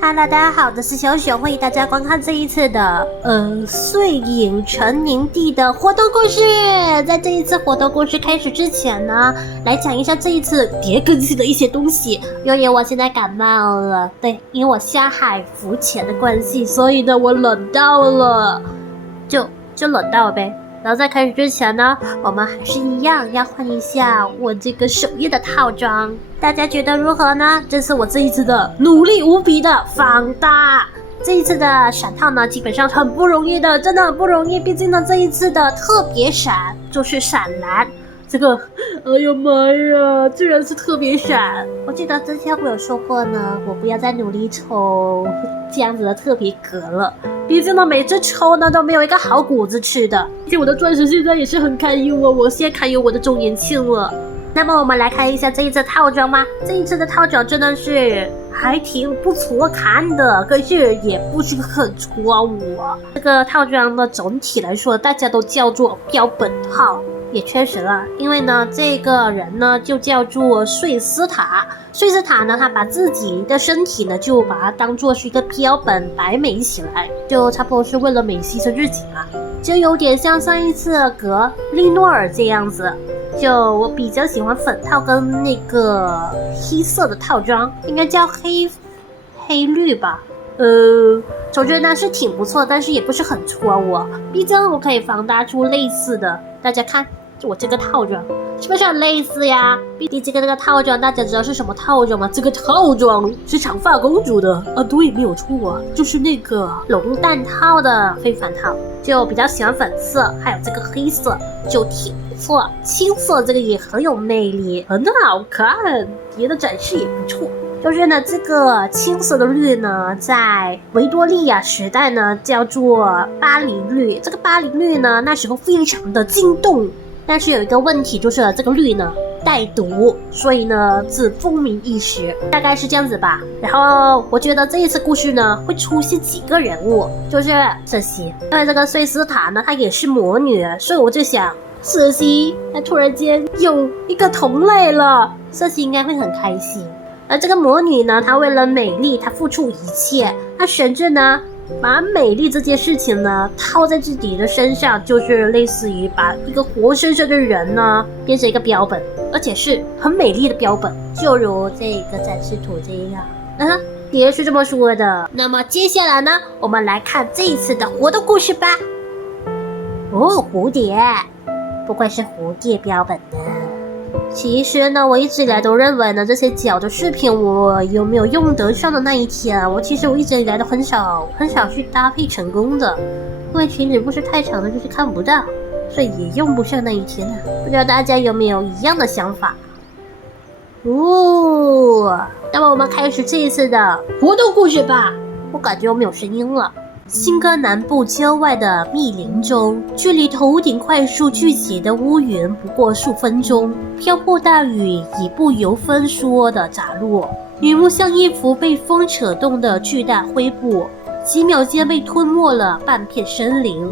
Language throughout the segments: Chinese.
哈嘍，大家好，這是小雪，歡迎大家觀看這一次的碎影成凝地的活動故事。在這一次活動故事開始之前呢，來講一下這一次別更新的一些東西。由於我現在感冒了，對，因為我下海浮潛的關係，所以呢我冷到了，就冷到了唄。然後在開始之前呢，我們還是一樣要換一下我這個首頁的套裝，大家覺得如何呢？這是我這一次的努力無比的放大。這一次的閃套呢，基本上很不容易的，真的很不容易。畢竟呢，這一次的特別閃就是閃藍，這個，哎呀媽呀，居然是特別閃！我記得之前我有說過呢，我不要再努力抽這樣子的特別格了。畢竟呢，每次抽呢都沒有一個好果子吃的。畢竟我的鑽石現在也是很堪憂啊，我現在堪憂我的周年慶了。那麼我們來看一下這一次套裝吧。這一次的套裝真的是還挺不錯看的，可是也不是很戳我。這個套裝呢，總體來說大家都叫做標本套。也確實了，因為呢，這個人呢就叫做睡斯塔。睡斯塔呢，他把自己的身體呢就把它當作是一個標本擺美起來，就差不多是為了美犧牲自己嘛，就有點像上一次格利諾爾這樣子。就我比較喜歡粉套跟那個黑色的套裝，應該叫黑綠吧。我覺得呢是挺不錯，但是也不是很戳我，畢竟我可以放大出類似的，大家看。我這個套裝是不是很類似呀？畢竟這個套裝大家知道是什麼套裝嗎？這個套裝是長髮公主的啊，對，沒有錯啊，就是那個龍蛋套的非凡套。就比較喜歡粉色，還有這個黑色就挺不錯，青色這個也很有魅力，很好看，別的展示也不錯。就是呢，這個青色的綠呢，在維多利亞時代呢叫做巴黎綠。這個巴黎綠呢，那時候非常的驚動。但是有一個問題，就是這個綠呢帶毒，所以呢只風靡一時，大概是這樣子吧。然後我覺得這一次故事呢會出現幾個人物，就是瑟西，因為這個睡斯塔呢她也是魔女，所以我就想瑟西她突然間有一個同類了，瑟西應該會很開心。而這個魔女呢，她為了美麗，她付出一切，她甚至呢把美麗這件事情呢套在自己的身上，就是類似於把一個活生生的人呢變成一個標本，而且是很美麗的標本，就如這個展示圖這樣。也是這麼說的。那麼接下來呢，我們來看這一次的活動故事吧。哦，蝴蝶，不愧是蝴蝶標本呢。其實呢，我一直以來都認為呢，這些腳的飾品我有沒有用得上的那一天，我一直以來都很少去搭配成功的，因為裙子不是太長的，就是看不到，所以也用不上那一天啊。不知道大家有沒有一樣的想法？那麼我們開始這一次的活動故事吧。我感覺我沒有聲音了。新歌南部郊外的密林中，距離頭頂快速聚集的烏雲不過數分鐘，瓢潑大雨已不由分說地砸落，雨幕像一幅被風扯動的巨大灰布，幾秒間被吞沒了半片森林。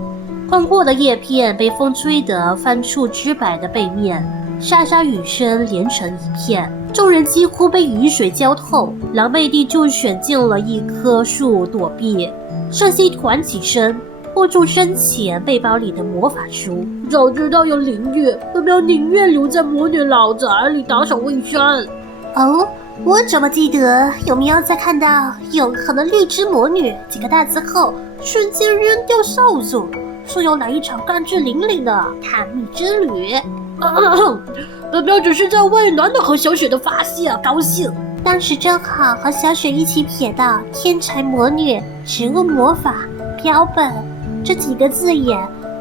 寬闊的葉片被風吹得翻出枝白的背面，沙沙雨聲連成一片，眾人幾乎被雨水澆透，狼狽地就選進了一棵樹躲避。瑟西團起身，握住身前背包裡的魔法書。早知道有靈月，有沒有寧願留在魔女老宅裡打掃衛生？我怎麼記得有沒有在看到永恆的綠之魔女幾個大字後，瞬間扔掉掃帚，說要來一場甘之凛凛的探秘之旅？本標只是在為暖暖和小雪的發現高興。當時正好和小雪一起瞥到天才魔女、植物魔法、標本這幾個字眼，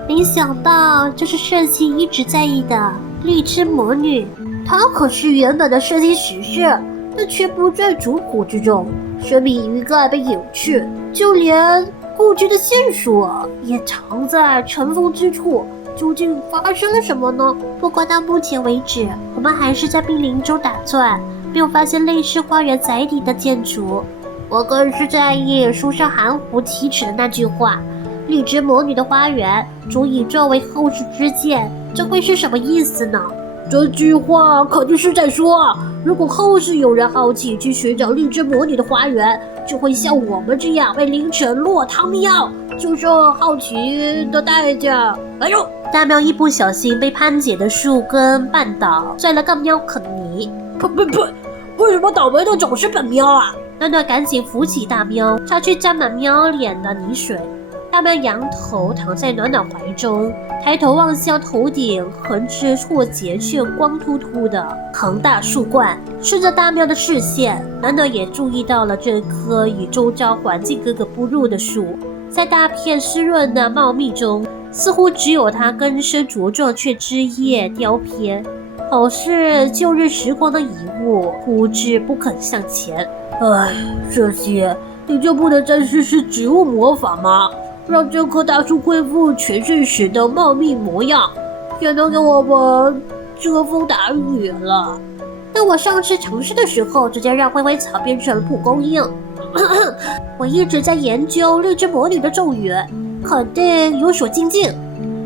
沒想到這是瑟西一直在意的綠之魔女。她可是原本的設計實事，但卻不在族譜之中，說明應該被隱去，就連故居的線索也藏在塵封之處。究竟發生了什麼呢？不過到目前為止，我們還是在密林中打轉，沒有發現類似花園宅邸的建築。我更是在意書上含糊其辭的那句話：綠之魔女的花園足以作為後世之鑑，這會是什麼意思呢？這句話肯定是在說，如果後世有人好奇去尋找綠之魔女的花園，就會像我們這樣被淋成落湯喵，就受好奇的代價。哎呦！大喵一不小心被潘姐的樹根絆倒，摔了個喵坑泥。呸！為什麼倒霉的總是本喵啊？暖暖趕緊扶起大喵，擦去沾滿喵臉的泥水。大喵仰頭躺在暖暖懷中，抬頭望向頭頂橫直錯節卻光禿禿的龐大樹冠。順着大喵的視線，暖暖也注意到了這棵與周遭環境格格不入的樹，在大片濕潤的茂密中，似乎只有它根深茁壯，卻枝葉凋偏，好似舊日時光的遺物，固執不肯向前。唉，這些你就不能再試試植物魔法嗎？讓這棵大樹恢復全盛時的茂密模樣，也能給我們遮風擋雨了。但我上次嘗試的時候，直接讓灰灰草變成了蒲公英。我一直在研究綠之魔女的咒語，肯定有所精進。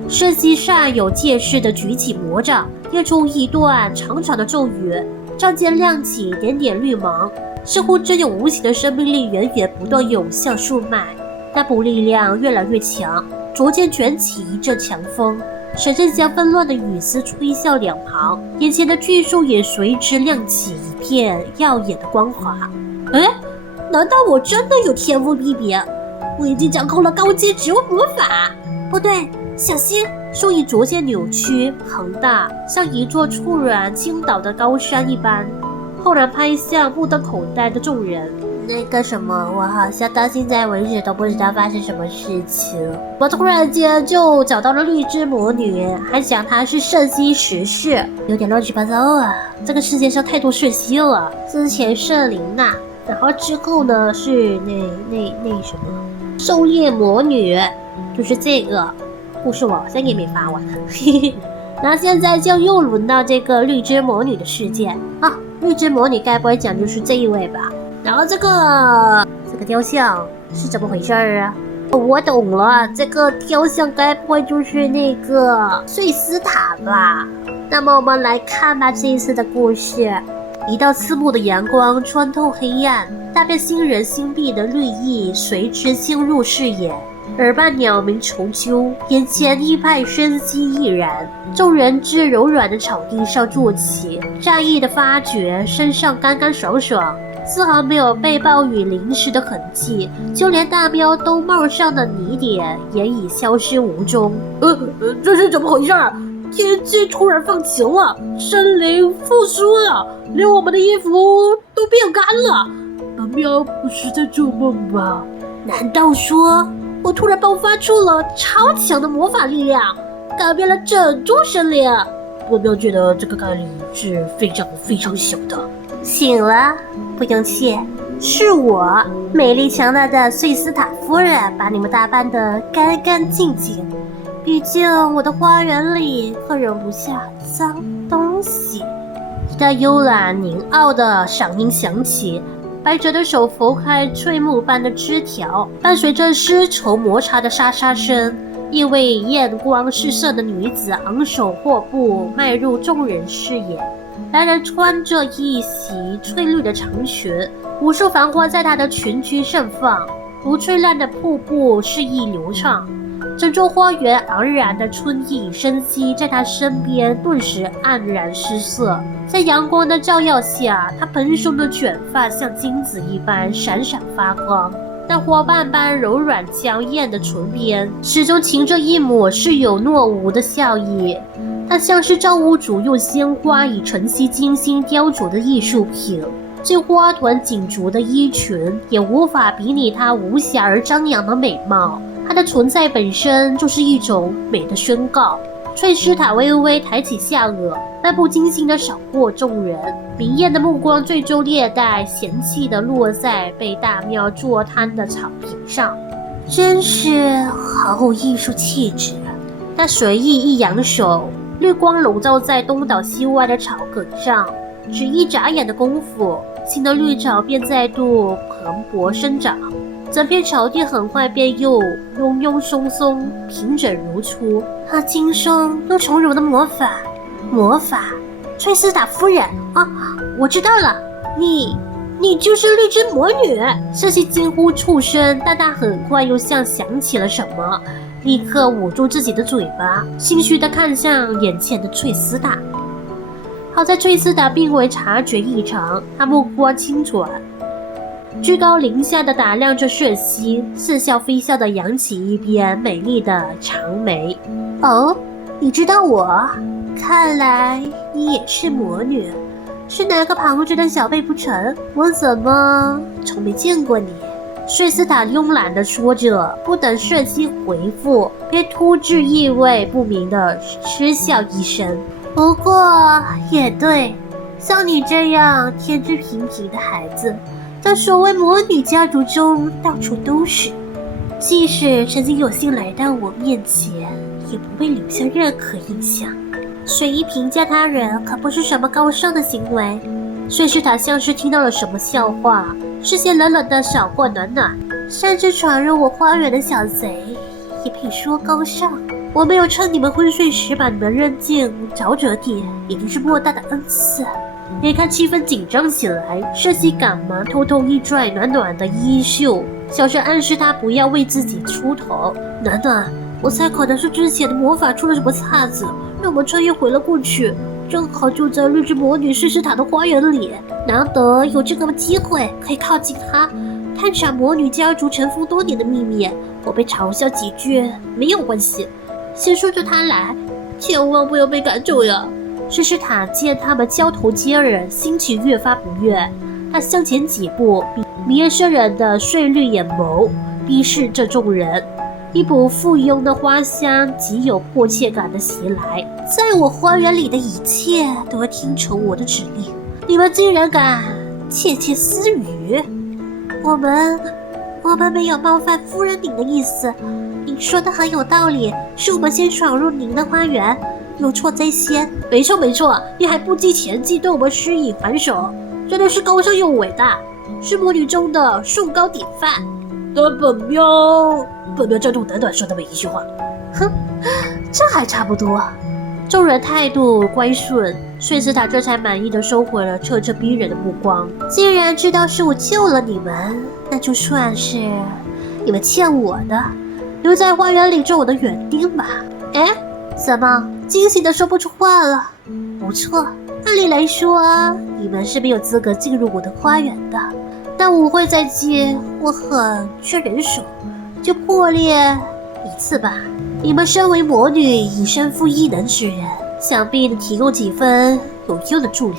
圣希煞有介事地舉起魔杖，念出一段長長的咒語，杖尖亮起点點綠芒，似乎真有無形的生命力源源不斷湧向樹脈。那股力量越來越強，逐漸捲起一陣強風，閃電將紛亂的雨絲吹向兩旁，眼前的巨樹也隨之亮起一片耀眼的光華。哎，難道我真的有天賦異稟？我已經掌控了高階植物魔法。不對，小心！樹影逐漸扭曲龐大，像一座猝然傾倒的高山一般，後然拍向目瞪口呆的眾人。那個什麼，我好像到現在為止都不知道發生什麼事情。我突然間就找到了綠之魔女，還講她是聖希十世，有點亂七八糟啊！這個世界上太多聖希了。之前聖琳娜，然後之後呢是那什麼狩獵魔女，就是這個故事我好像也沒發完。然後現在就又輪到這個綠之魔女的事件啊！綠之魔女該不會講就是這一位吧？然後這個雕像是怎麼回事啊？我懂了，這個雕像該不會就是那個碎絲塔吧？那麼我們來看吧，這一次的故事。一道刺目的陽光穿透黑暗，大片欣人心扉的綠意隨之侵入視野，耳畔鳥鳴蟲啾，眼前一派生機盎然。眾人至柔軟的草地上坐起，乍異的發覺身上乾乾爽爽，絲毫沒有被暴雨淋濕的痕跡，就連大喵兜帽上的泥點也已消失無蹤。這是怎麼回事？天氣突然放晴了，森林復甦了，連我們的衣服都變乾了。大喵不是在做夢吧？難道說我突然爆發出了超強的魔法力量，改變了整座森林？大喵覺得這個概率是非常非常小的。醒了，不用謝，是我美麗強大的碎絲塔夫人把你們打扮得乾乾淨淨。畢竟我的花園裡可容不下髒東西。一道幽懶凝傲的嗓音響起，白褶的手拂開翠木般的枝條，伴隨着絲綢摩擦的沙沙聲，一位豔光四射的女子昂首闊步邁入眾人視野。來人穿着一襲翠綠的長裙，無數繁花在她的裙裾盛放，如翠爛的瀑布肆意流暢。整座花園昂然的春意生機在她身邊頓時黯然失色。在陽光的照耀下，她蓬鬆的捲髮像金子一般閃閃發光，那花瓣般柔軟嬌豔的唇邊始終噙着一抹似有若無的笑意。它像是造物主用鮮花以晨曦精心雕琢的藝術品，這花團錦簇的衣裙也無法比擬它無瑕而張揚的美貌。它的存在本身就是一種美的宣告。翠絲塔微微抬起下顎，漫不經心地掃過眾人，明豔的目光最終略帶嫌棄地落在被大喵坐癱的草坪上，真是毫無藝術氣質。他隨意一揚手，綠光籠罩在東倒西歪的草梗上，只一眨眼的功夫，新的綠草便再度蓬勃生長。整片草地很快便又庸庸鬆鬆，平整如初。輕鬆又從容的魔法翠絲塔夫人啊，我知道了，你就是绿之魔女。瑟西驚呼出聲，但她很快又像想起了什麼，立刻捂住自己的嘴巴，心虛地看向眼前的翠絲塔。好在翠絲塔並未察覺異常，她目光輕轉，居高臨下地打量着瑟西，似笑非笑地揚起一邊美麗的長眉。哦，你知道我？看來你也是魔女，是哪個旁支的小輩不成？我怎麼從沒見過你？翠絲塔慵懶地說着，不等瑟西回復，便突至意味不明地嗤笑一聲。不過也對，像你這樣天資平平的孩子，在所謂魔女家族中到處都是。即使曾經有幸來到我面前，也不會留下任何印象。隨意評價他人可不是什麼高尚的行為。翠絲塔像是聽到了什麼笑話，視線冷冷地掃過暖暖。擅自闖入我花園的小賊，也配說高尚？我沒有趁你們昏睡時把你們扔進沼澤地，已經是莫大的恩賜。眼看氣氛緊張起來，瑟西趕忙偷偷一拽暖暖的衣袖，小聲暗示他不要為自己出頭。暖暖，我猜可能是之前的魔法出了什麼岔子，讓我們穿越回了過去，正好就在綠之魔女翠絲塔的花園裡，難得有這個機會可以靠近她，探查魔女家族塵封多年的秘密。我被嘲笑幾句沒有關係，先說着他來，千萬不要被趕走呀！翠絲塔見他們交頭接耳，心情越發不悅，他向前幾步，迷人攝人的翠綠眼眸逼視着眾人，一股附庸的花香極有迫切感的襲來。在我花園裡的一切都會聽從我的指令，你們竟然敢竊竊私語？我們沒有冒犯夫人您的意思，您說的很有道理，是我們先闖入您的花園，有錯在先。沒錯，你還不計前計，對我們施以還手，真的是高尚又偉大，是魔女中的崇高典範。但本廟这度短短說的每一句話，哼，這還差不多。眾人態度乖順，翠絲塔這才滿意地收回了徹徹逼人的目光。既然知道是我救了你們，那就算是你們欠我的，留在花園裡做我的園丁吧。哎，怎麼驚喜地說不出話了？不錯，按理來說你們是沒有資格進入我的花園的，但舞會在即，我很缺人手，就破例一次吧。你們身為魔女，以身負異能之人，想必能提供幾分有用的助力。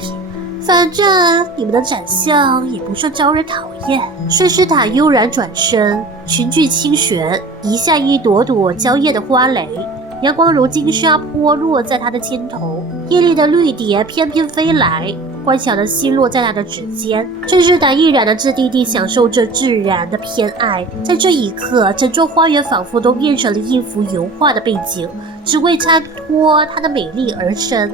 反正你們的长相也不算招人討厭。翠絲塔悠然轉身，裙裾輕旋，移下一朵朵嬌豔的花蕾，陽光如金沙潑落在她的肩頭，豔麗的綠蝶翩翩飛來，乖巧的心落在她的指尖。翠絲塔毅然的自地地享受着自然的偏愛。在這一刻，整座花園仿佛都變成了一幅油畫的背景，只為襯托她的美麗而生。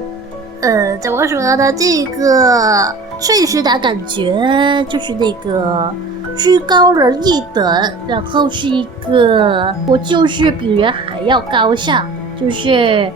怎麼說呢？這個翠絲塔感覺就是那個居高人一等，然後是一個我就是比人還要高尚，就是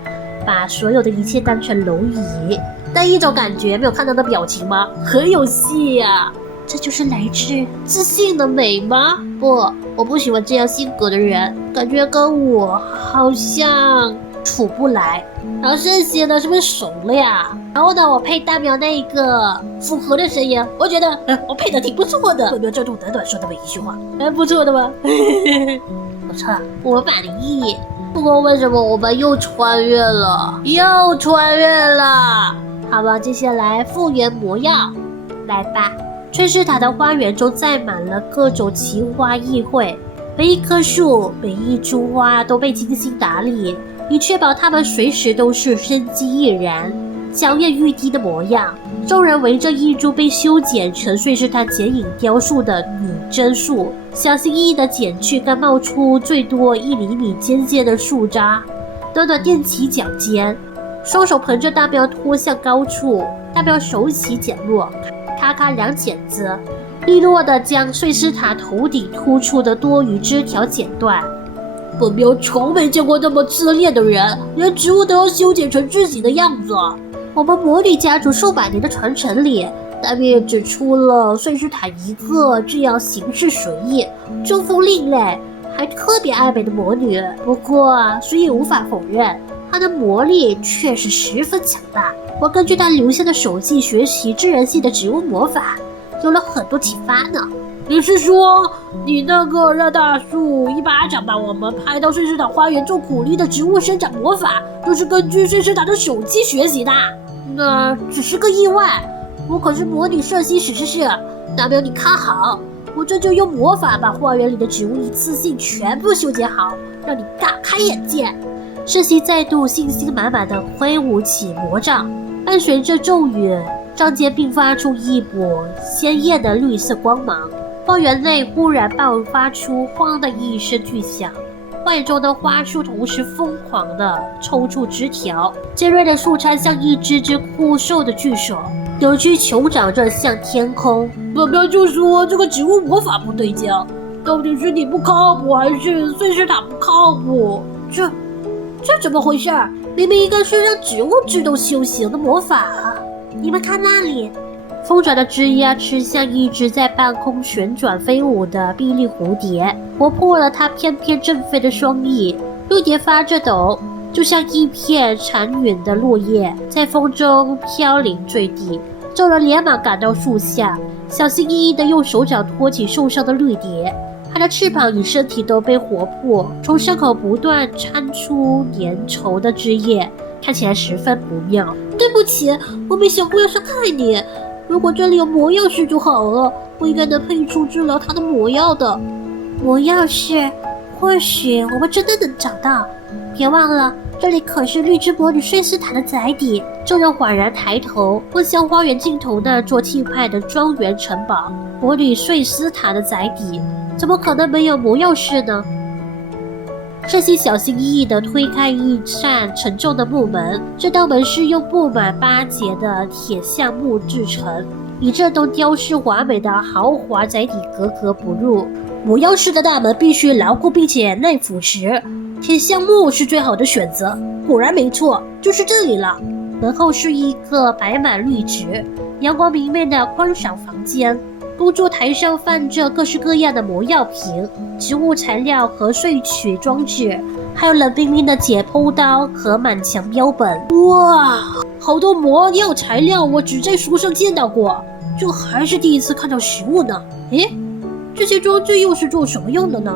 把所有的一切當成螻蟻的一種感覺。沒有看到的表情嗎？很有戲啊！這就是來自自信的美嗎？不，我不喜歡這樣性格的人，感覺跟我好像處不來。然後這些呢是不是熟了呀？然後呢，我配大苗那一個符合的聲音，我覺得我配的挺不錯的。有没有这度短短說的每一句話，不錯的嗎？不錯，我滿意。不過為什麼我們又穿越了？好吧，接下來復原魔藥，來吧。翠絲塔的花園中載滿了各種奇花異卉，每一棵樹、每一株花都被精心打理，以確保它們隨時都是生機盎然、嬌豔欲滴的模樣。眾人圍着一株被修剪成翠絲塔剪影雕塑的女針樹，小心翼翼地剪去剛冒出最多1厘米尖尖的樹渣。暖暖踮起腳尖，雙手捧着大苗拖向高處，大苗手起剪落，咔咔兩剪子，利落地將翠絲塔頭頂突出的多餘枝條剪斷。本廟從沒見過那麼自戀的人，連植物都要修剪成自己的樣子。我們魔女家族數百年的傳承裡，但便只出了碎石塔一個這樣行事隨意、作風另類，還特別愛美的魔女。不過，誰也無法否認，她的魔力確實十分強大。我根據她留下的手記學習自然系的植物魔法，有了很多啟發呢。你是說，你那個讓大樹一巴掌把我們拍到碎石塔花園種苦力的植物生長魔法，就是根據碎石塔的手記學習的？那只是個意外。我可是魔女瑟西史诗社，大喵你看好，我这就用魔法把花園裡的植物一次性全部修剪好，讓你大開眼界。瑟西再度信心滿滿地揮舞起魔杖，伴隨着咒語，杖尖並發出一波鮮豔的綠色光芒。花園內忽然爆發出轟的一聲巨響，花園中的花樹同時瘋狂地抽搐枝條，尖銳的樹杈像一只枯瘦的巨手，扭曲穹長着向天空。大喵就說這個植物魔法不对勁，到底是你不靠譜，還是碎石塔不靠譜？這怎麼回事？明明應該是讓植物自動修行的魔法啊！你們看那裡，風轉的枝桠刺向一只在半空旋轉飛舞的碧綠蝴蝶，劃破了它翩翩振飛的雙翼。綠蝶發着抖，就像一片殘雲的落葉，在風中飄零墜地。眾人連忙趕到樹下，小心翼翼地用手腳托起受傷的綠蝶。它的翅膀與身體都被劃破，從傷口不斷摻出粘稠的汁液，看起來十分不妙。對不起，我沒想過要傷害你。如果這裡有魔藥師就好了，我應該能配出治療他的魔藥的。魔藥師，或許我們真的能找到。別忘了，這裡可是綠之魔女睡斯塔的宅邸。眾人恍然抬頭，望向花園盡頭那座氣派的莊園城堡。魔女睡斯塔的宅邸，怎麼可能沒有魔藥師呢？瑟西小心翼翼地推開一扇沉重的木門，這道門是用布滿巴結的鐵橡木製成，與這棟雕飾華美的豪華宅邸格格不入。魔藥室的大門必須牢固並且耐腐蝕，鐵橡木是最好的選擇。果然沒錯，就是這裡了。門後是一個擺滿綠植、陽光明媚的觀賞房間。工作台上放着各式各樣的魔藥瓶、植物材料和萃取裝置，還有冷冰冰的解剖刀和滿牆標本。哇，好多魔藥材料我只在書上見到過，這還是第一次看到實物呢。誒，這些裝置又是做什麼用的呢？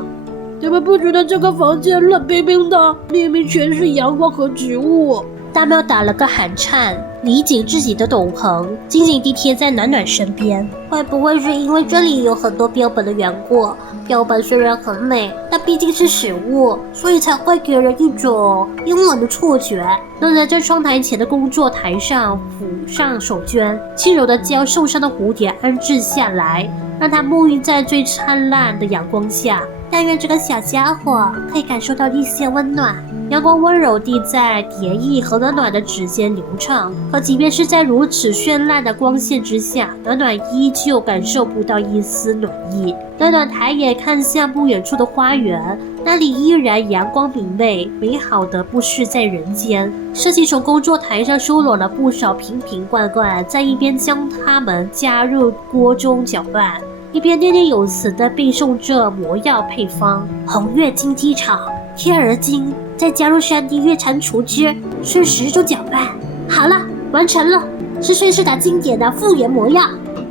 你們不覺得這個房間冷冰冰的，明明全是陽光和植物？大喵打了個寒顫，理緊自己的斗篷，緊緊地貼在暖暖身邊。會不會是因為這裡有很多標本的緣故？標本雖然很美，但畢竟是食物，所以才會給人一種陰冷的錯覺。那人在窗台前的工作台上phủ上手绢，輕柔地將受傷的蝴蝶安置下來，讓它沐浴在最燦爛的陽光下。但願這個小家伙可以感受到一些溫暖。陽光溫柔地在蝶翼和暖暖的指尖流暢，可即便是在如此絢爛的光線之下，暖暖依舊感受不到一絲暖意。暖暖抬眼看向不遠處的花園，那裡依然陽光明媚，美好的不輸在人間。瑟西從工作台上收攏了不少瓶瓶罐罐，在一邊將它們加入鍋中攪拌，一邊念念有詞地背誦着魔藥配方：紅月金雞草、天鵝精，再加入山地月蟾除汁，順時鐘攪拌。好了，完成了，是睡斯塔經典的復原魔藥。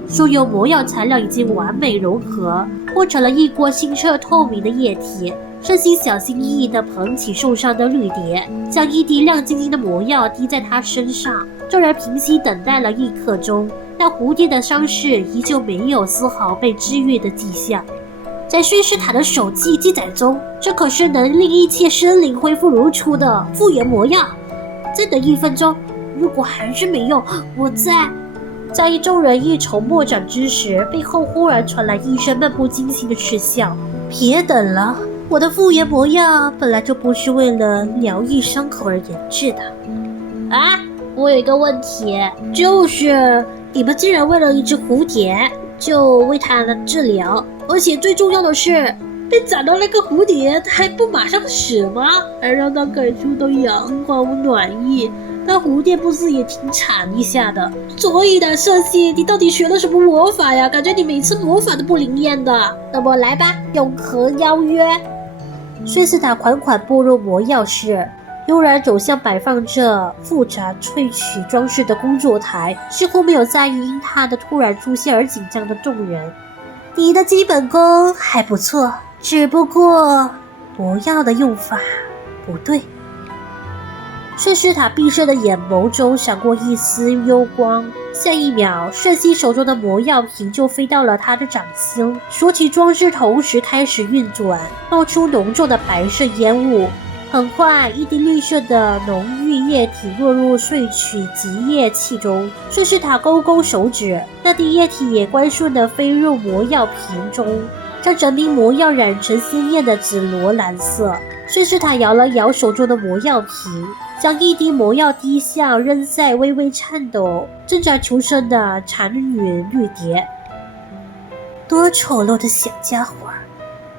所有魔藥材料已經完美融合，和成了一鍋清澈透明的液體。瑟西小心翼翼地捧起受傷的綠蝶，將一滴亮晶晶的魔藥滴在它身上。眾人平息等待了1刻鐘，但蝴蝶的傷勢依舊沒有絲毫被治癒的跡象。在睡斯塔的手記記載中，這可是能令一切生靈恢復如初的復原魔藥。再等1分鐘，如果還是沒用，我在眾人一籌莫展之時，背後忽然傳來一聲漫不經心的嗤笑：“別等了，我的復原魔藥本來就不是為了療癒傷口而研制的。”啊，我有一個問題，就是你們竟然為了一隻蝴蝶就為它的治療，而且最重要的是，被斬到那個蝴蝶，它還不馬上死嗎？還讓它感受到陽光暖意，那蝴蝶不是也挺慘一下的？所以的社西，你到底學了什麼魔法呀？感覺你每次魔法都不靈驗的。那麼來吧，永恆邀約。睡斯塔款款步入魔藥室，悠然走向擺放着複雜萃取裝飾的工作台，似乎沒有在意因他的突然出現而緊張的眾人。你的基本功還不錯，只不過魔藥的用法不對。睡斯塔閉塞的眼眸中閃過一絲幽光，下一秒，瑟西手中的魔藥瓶就飛到了他的掌心，鎖起裝置同時開始運轉，冒出濃重的白色煙霧。很快，一滴綠色的濃郁液體落入萃取集液器中。睡斯塔勾勾手指，那滴液體也乖順地飛入魔藥瓶中，將整瓶魔藥染成鮮豔的紫羅蘭色。睡斯塔搖了搖手中的魔藥瓶，將一滴魔藥滴向仍在微微顫抖、掙扎求生的殘雲綠蝶。多醜陋的小家伙，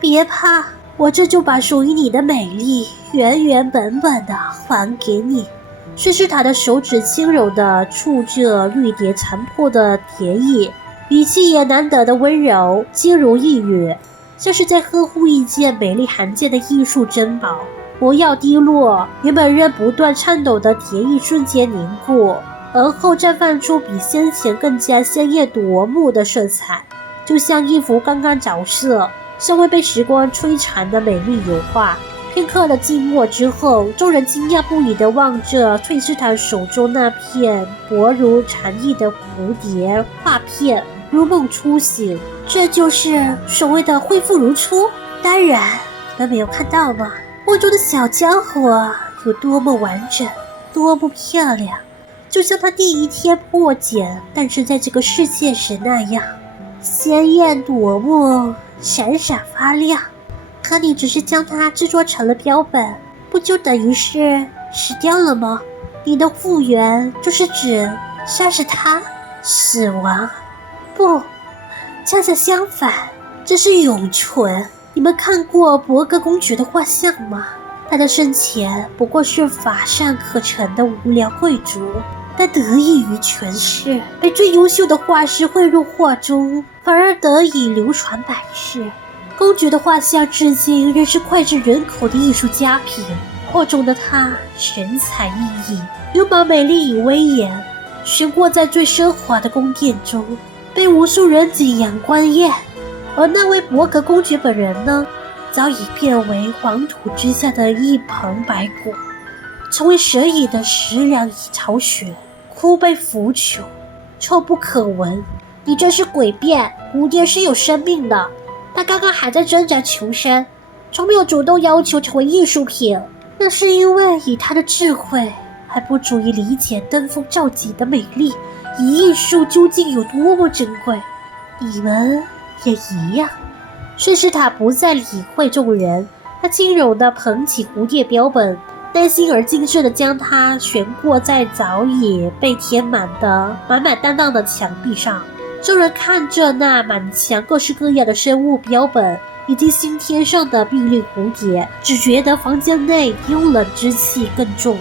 別怕，我這就把屬於你的美麗原原本本的還給你。睡斯塔的手指輕柔地觸着綠蝶殘破的蝶翼，語氣也難得的溫柔，輕如一語，像是在呵護一件美麗罕見的藝術珍寶。魔藥滴落，原本仍不斷顫抖的蝶翼瞬間凝固，而後綻放出比先前更加鮮豔奪目的色彩，就像一幅剛剛着色、尚未被時光摧殘的美麗油畫。片刻的靜默之後，眾人驚訝不已地望着睡斯塔手中那片薄如蟬翼的蝴蝶畫片，如夢初醒。這就是所謂的恢復如初？當然，你們沒有看到嗎？握中的小家伙有多麼完整，多麼漂亮，就像他第一天破繭誕生在這個世界時那樣，鮮豔奪目，閃閃發亮。可你只是將它制作成了標本，不就等於是死掉了嗎？你的復原就是指殺死它？死亡？不，恰恰相反，這是永存。你們看過博格公爵的畫像嗎？他的生前不過是乏善可陳的無聊貴族，但得益於權勢，被最優秀的畫師繪入畫中，反而得以流傳百世。公爵的畫像至今仍是膾炙人口的藝術佳品。畫中的他神采奕奕，有把美麗與威嚴懸掛在最奢華的宮殿中，被無數人景仰觀豔。而那位博格公爵本人呢，早已變為黃土之下的一蓬白骨，成為蛇蟻的食糧與巢穴，枯憊腐朽，臭不可聞。你這是詭辯，蝴蝶是有生命的，它剛剛還在掙扎求生，從沒有主動要求成為藝術品。那是因為以他的智慧還不足以理解登峰造極的美麗，以藝術究竟有多麼珍貴。你們也一樣。睡斯塔不再理會眾人，他輕柔地捧起蝴蝶標本，耐心而精緻地將它懸掛在早已被填滿的滿滿當當的牆壁上。眾人看着那滿牆各式各樣的生物標本以及新添上的碧綠蝴蝶，只覺得房間內幽冷之氣更重。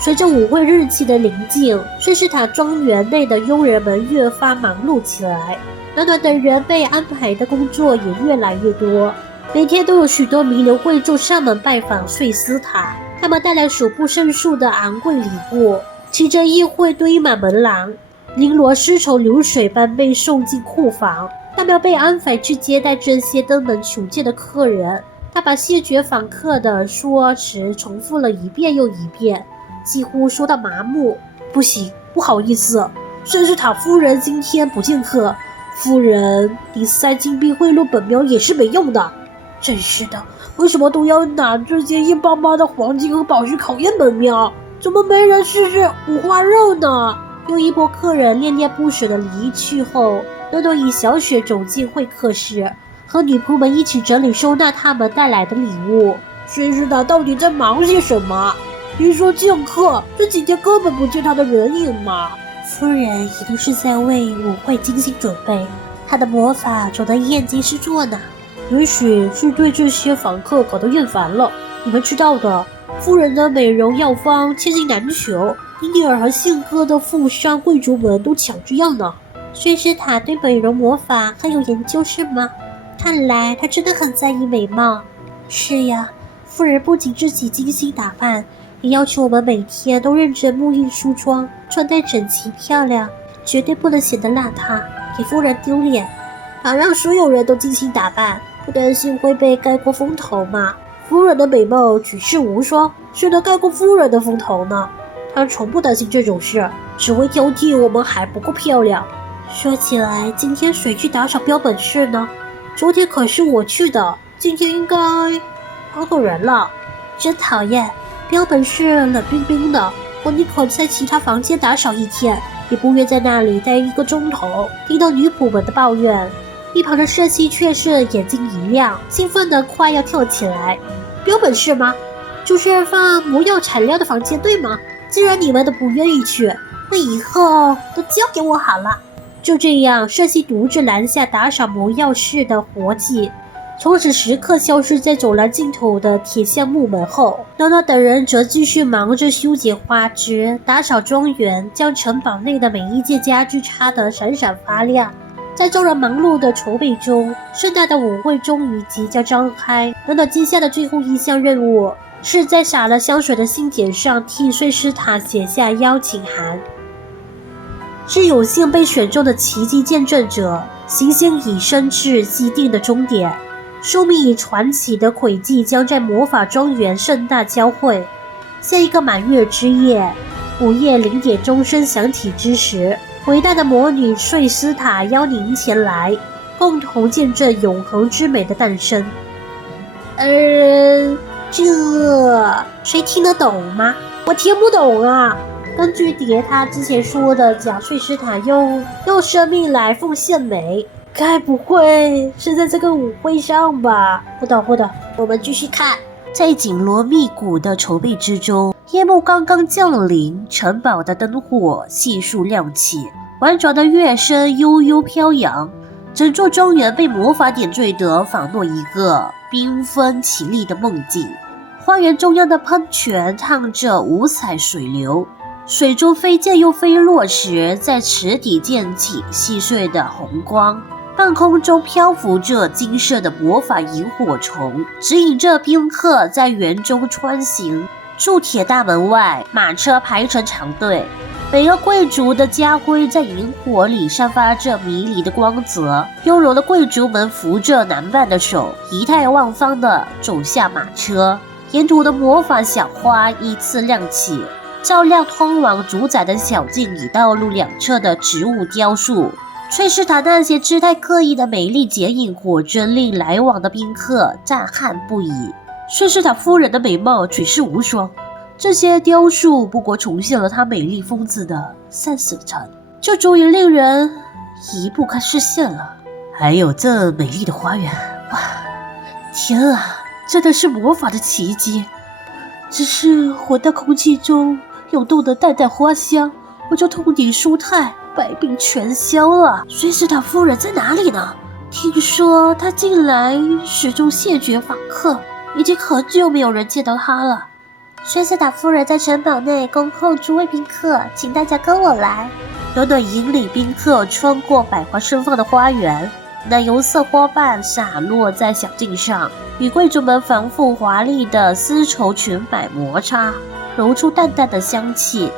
隨着舞會日期的臨近，睡斯塔莊園內的傭人們越發忙碌起來，暖暖等人被安排的工作也越來越多。每天都有許多名流貴胄上門拜訪睡斯塔，他們帶來數不勝數的昂貴禮物，騎着議會堆滿門廊，綾羅絲綢流水般被送進庫房。大廟被安排去接待這些登門求見的客人，他把謝絕訪客的說辭重複了一遍又一遍，幾乎說到麻木。不行，不好意思，睡斯塔夫人今天不見客。夫人，你塞金幣贿赂本廟也是沒用的。真是的，為什麼都要拿這些硬邦邦的黃金和寶石考驗本廟？怎麼沒人試試五花肉呢？又一波客人戀戀不捨地離去後，諾諾與小雪走進會客室，和女僕們一起整理收納他們帶來的禮物。睡斯塔到底在忙些什麼？聽說見客，這幾天根本不見他的人影嘛。夫人一定是在為舞會精心準備，她的魔法總能驗機施作呢。也許是對這些訪客搞得厭煩了。你們知道的，夫人的美容藥方千金難求，尼爾和信鴿的富商貴族們都搶着要呢。薛斯塔對美容魔法很有研究是嗎？看來他真的很在意美貌。是呀，夫人不僅自己精心打扮，也要求我們每天都認真沐浴梳妝，穿戴整齊漂亮，絕對不能顯得邋遢，給夫人丟臉。好讓所有人都精心打扮，不擔心會被蓋過風頭嗎？夫人的美貌舉世無雙，誰能蓋過夫人的風頭呢？她從不擔心這種事，只會挑剔我們還不夠漂亮。說起來，今天誰去打掃標本室呢？昨天可是我去的，今天應該換個人了。真討厭，標本室冷冰冰的，我寧可在其他房間打掃一天，也不願在那裡待1個鐘頭。聽到女僕們的抱怨，一旁的瑟西卻是眼睛一亮，興奮得快要跳起來。標本室嗎？就是放魔藥材料的房間，對嗎？既然你们都不願意去，那以後都交給我好了。就這樣，瑟西獨自攔下打掃魔藥室的活計，從此時刻消失在走廊盡頭的鐵橡木門後。諾諾等人則繼續忙着修剪花枝、打掃莊園，將城堡內的每一件家具擦得閃閃發亮。在眾人忙碌的籌備中，盛大的舞會終於即將召開。諾諾接下的最後一項任務是在灑了香水的信笈上替瑞斯塔寫下邀請函。是有幸被選中的奇蹟見證者，行星已伸至既定的終點，壽命與傳奇的軌跡將在魔法莊園盛大交匯。下一個滿月之夜，午夜0點鐘聲響起之時，偉大的魔女瑞斯塔邀您前來，共同見證永恆之美的誕生。這誰聽得懂嗎？我聽不懂啊。根據蝶他之前說的，賈瑞斯塔用生命來奉獻美，該不會是在這個舞會上吧？不懂，我們繼續看。在緊鑼密鼓的籌備之中，夜幕剛剛降臨，城堡的燈火悉數亮起，婉轉的樂聲悠悠飄揚，整座莊園被魔法點綴得仿若一個繽紛綺麗的夢境。花園中央的噴泉淌着五彩水流，水中飛濺又飛落時，在池底濺起細碎的紅光。半空中漂浮着金色的魔法螢火蟲，指引着賓客在園中穿行。鑄鐵大門外，馬車排成長隊，每個貴族的家徽在螢火裡散發着迷離的光澤。雍容的貴族們扶着男伴的手，儀態萬方地走下馬車。沿途的魔法小花依次亮起，照亮通往主宰的小徑與道路兩側的植物雕塑。瑞斯塔那些姿態各異的美麗剪影果真令來往的賓客讚嘆不已。瑞斯塔夫人的美貌舉世無雙，這些雕塑不過重現了她美麗風姿的30成，就足以令人移不開視線了。還有這美麗的花園，哇，天啊，真的是魔法的奇蹟！只是活到空氣中湧動的淡淡花香，我就痛定舒泰，百病全消了。瑞斯塔夫人在哪裡呢？聽說她近來始終謝絕訪客，已經很久沒有人見到她了。瑞斯塔夫人在城堡內恭候諸位賓客，請大家跟我來。暖暖引領賓客穿過百花盛放的花園，奶油色花瓣灑落在小徑上，與貴族們繁複華麗的絲綢裙擺摩擦，揉出淡淡的香氣。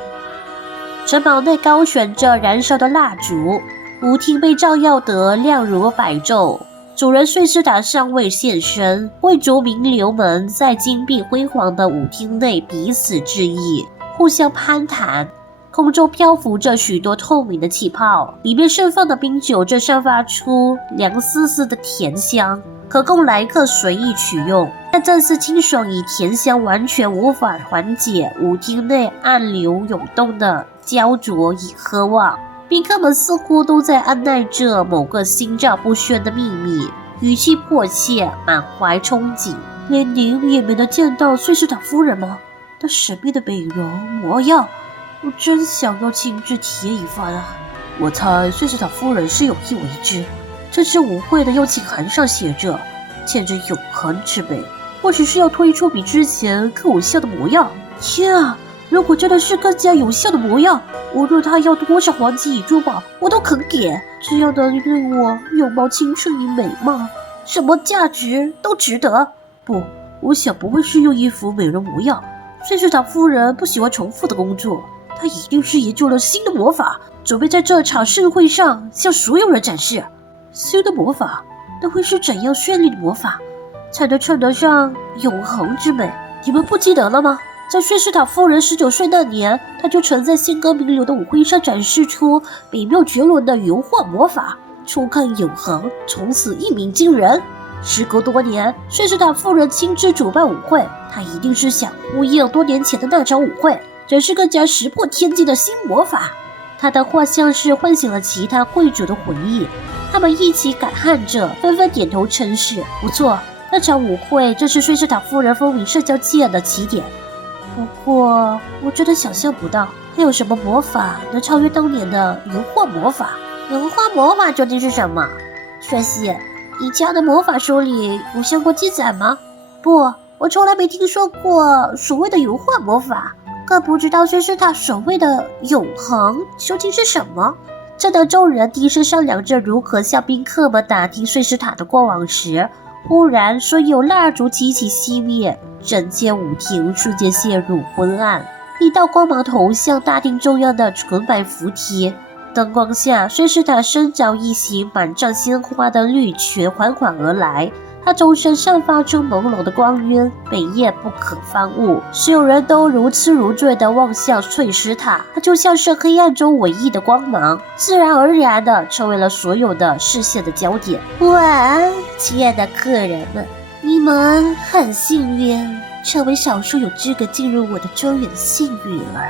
城堡內高懸着燃燒的蠟燭，舞廳被照耀得亮如白晝。主人瑞斯塔尚未現身，貴族名流們在金碧輝煌的舞廳內彼此致意，互相攀談。空中漂浮着許多透明的氣泡，裡面盛放的冰酒正散發出涼絲絲的甜香，可供來客隨意取用。但這次清爽與甜香完全無法緩解舞廳內暗流湧動的焦灼與渴望。賓客們似乎都在按捺着某個心照不宣的秘密，語氣迫切，滿懷憧憬。連您也沒能見到瑞斯塔夫人嗎？那神秘的美容魔藥，我真想要親自體驗一番啊！我猜瑞斯塔夫人是有意為之。這次舞會的邀請函上寫着，見證永恆之美，或許是要推出比之前更有效的魔藥。天啊，如果真的是更加有效的魔藥，无論他要多少黄金與珠寶，我都肯給，只要能令我永葆青春與美貌，什麼價值都值得。不，我想不會是用一幅美人魔藥。瑞士塔夫人不喜歡重複的工作，她一定是研究了新的魔法，準備在這場盛會上向所有人展示。新的魔法，那會是怎樣絢麗的魔法，才能稱得上永恆之美？你們不記得了嗎？在瑞士塔夫人19歲那年，她就曾在鮮歌名流的舞會上展示出美妙絕倫的油畫魔法，初看永恆，從此一鳴驚人。時隔多年，瑞士塔夫人親自主辦舞會，她一定是想呼應多年前的那場舞會，展示更加石破天驚的新魔法。她的畫像是喚醒了其他貴族的回憶，他們一起感嘆着，紛紛點頭稱是。不錯，那場舞會正是瑞士塔夫人風靡社交界的起點。不過，我真的想象不到，還有什麼魔法能超越當年的油畫魔法？油畫魔法究竟是什麼？雪西，以前的魔法書裡有相關記載嗎？不，我從來沒聽說過所謂的油畫魔法，更不知道瑞士塔所謂的永恆究竟是什麼。正當眾人低聲商量着如何向宾客們打聽瑞士塔的過往時，忽然所有蠟燭齐齊熄滅，整間舞廳瞬間陷入昏暗。一道光芒投向大廳中央的純白扶梯，燈光下，瑞士塔身着一襲滿帳鮮花的綠裙緩緩而來，她周身散發出朦朧的光暈，美豔不可方物。所有人都如痴如醉地望向瑞士塔，它就像是黑暗中唯一的光芒，自然而然地成為了所有的視線的焦點。哇，親愛的客人們，你們很幸運，成為少數有資格進入我的莊園的幸運兒。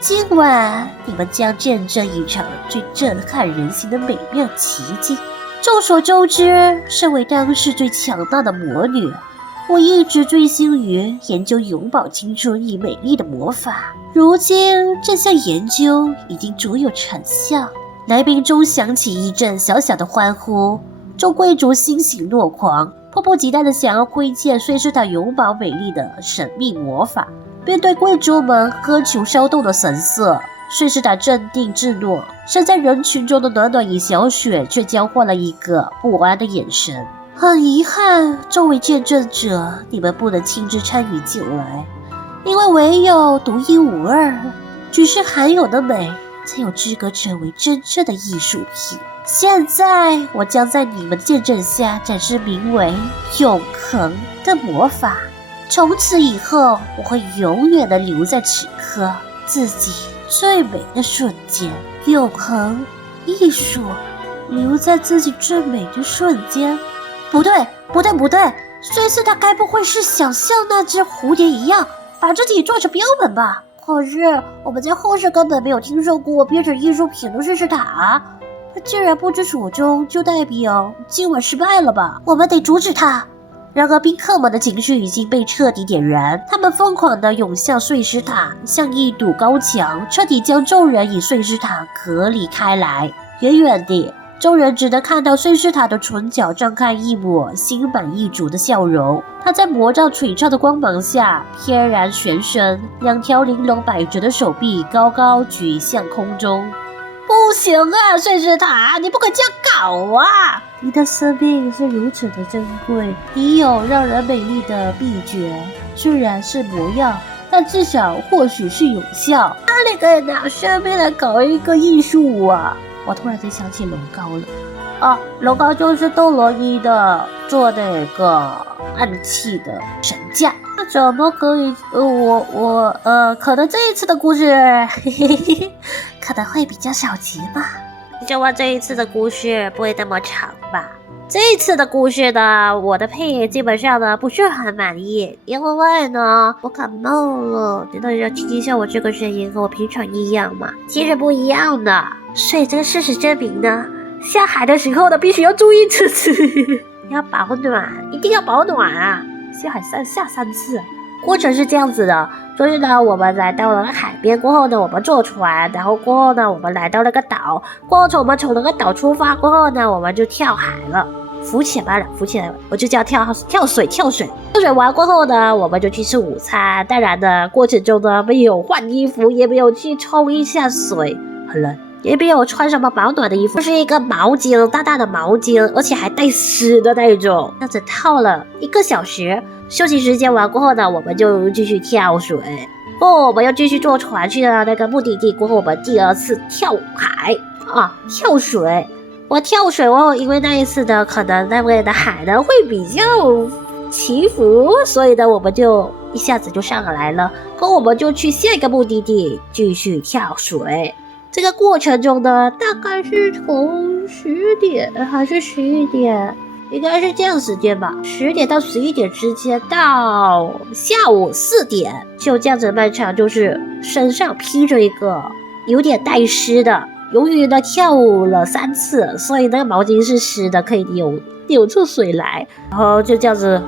今晚你們將見證一場最震撼人心的美妙奇蹟。眾所周知，身為當世最強大的魔女，我一直醉心於研究永葆青春與美麗的魔法。如今這項研究已經卓有成效，來賓中響起一陣小小的歡呼，眾貴族欣喜若狂，迫不及待地想要窺見瑞士塔永葆美麗的神秘魔法。面對貴族們苛求騷動的神色，瑞士塔鎮定自若。身在人群中的暖暖與小雪卻交換了一個不安的眼神。很遺憾，眾位見證者，你們不能親自參與進來，因為唯有獨一無二、舉世罕有的美，才有資格成為真正的藝術品。現在，我將在你們的見證下展示名為“永恆”的魔法。從此以後，我會永遠地留在此刻，自己最美的瞬間。永恆藝術，留在自己最美的瞬間。不對，瑞士塔該不會是想像那隻蝴蝶一樣，把自己做成標本吧？可是我們在後世根本沒有聽說過變成藝術品的瑞士塔啊！他既然不知所蹤，就代表今晚失敗了吧？我們得阻止他。然而賓客們的情緒已經被徹底點燃，他們瘋狂地湧向瑞士塔，像一堵高牆，徹底將眾人與瑞士塔隔離開來。遠遠地，眾人只能看到瑞士塔的唇角張開一抹心滿意足的笑容，她在魔杖璀璨的光芒下翩然旋身，兩條玲瓏百折的手臂高高舉向空中。不行啊，瑞士塔，你不可這樣搞啊！你的生命是如此的珍貴，你有讓人美麗的秘訣，雖然是魔藥，但至少或許是有效。哪裡可以拿生命來搞一個藝術啊？我突然間想起龍膏了。啊，龍膏就是鬥羅伊的做那個暗器的神架。那怎麼可以？可能這一次的故事，可能會比較少集吧。就ว่า這一次的故事不會那麼長吧？這一次的故事呢，我的配音基本上呢不是很滿意，因為呢我感冒了。難道要聽一下我這個聲音和我平常一樣嗎？其實不一樣的。所以這個事實證明呢，下海的時候呢必須要注意自己，要保暖，一定要保暖啊！下海下3次。過程是這樣子的，就是呢，我們來到了海邊過後呢，我們坐船，然後過後呢，我們來到了個島，過後我們從那個島出發過後呢，我們就跳海了。浮潛吧，浮潛，我就叫跳水。跳水完過後呢，我們就去吃午餐。當然的過程中呢，沒有換衣服，也沒有去沖一下水，很冷，也沒有穿什麼保暖的衣服，就是一個毛巾，大大的毛巾，而且還帶濕的那一種，這樣子套了1個小時。休息時間完過後呢，我們就繼續跳水。我們又繼續坐船去了那個目的地。過後我們第2次跳海跳水。我跳水哦，因為那一次呢，可能那邊的海呢會比較起伏，所以呢，我們就一下子就上來了。我們就去下一個目的地繼續跳水。這個過程中呢，大概是從10點還是11點，應該是這樣時間吧，10點到11點之間，到下午4點，就這樣子漫長，就是身上披着一個有點帶濕的。由於呢跳舞了3次，所以那個毛巾是濕的，可以流出水來，然後就這樣子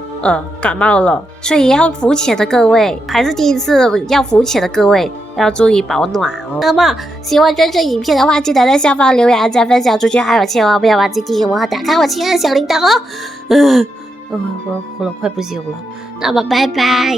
感冒了。所以要浮潛的各位，還是第一次要浮潛的各位，要注意保暖哦。那麼喜歡這支影片的話，記得在下方留言、按讚、分享出去，還有千萬不要忘記訂閱我和打開我親愛的小鈴鐺哦。我喉嚨快不行了，那麼拜拜。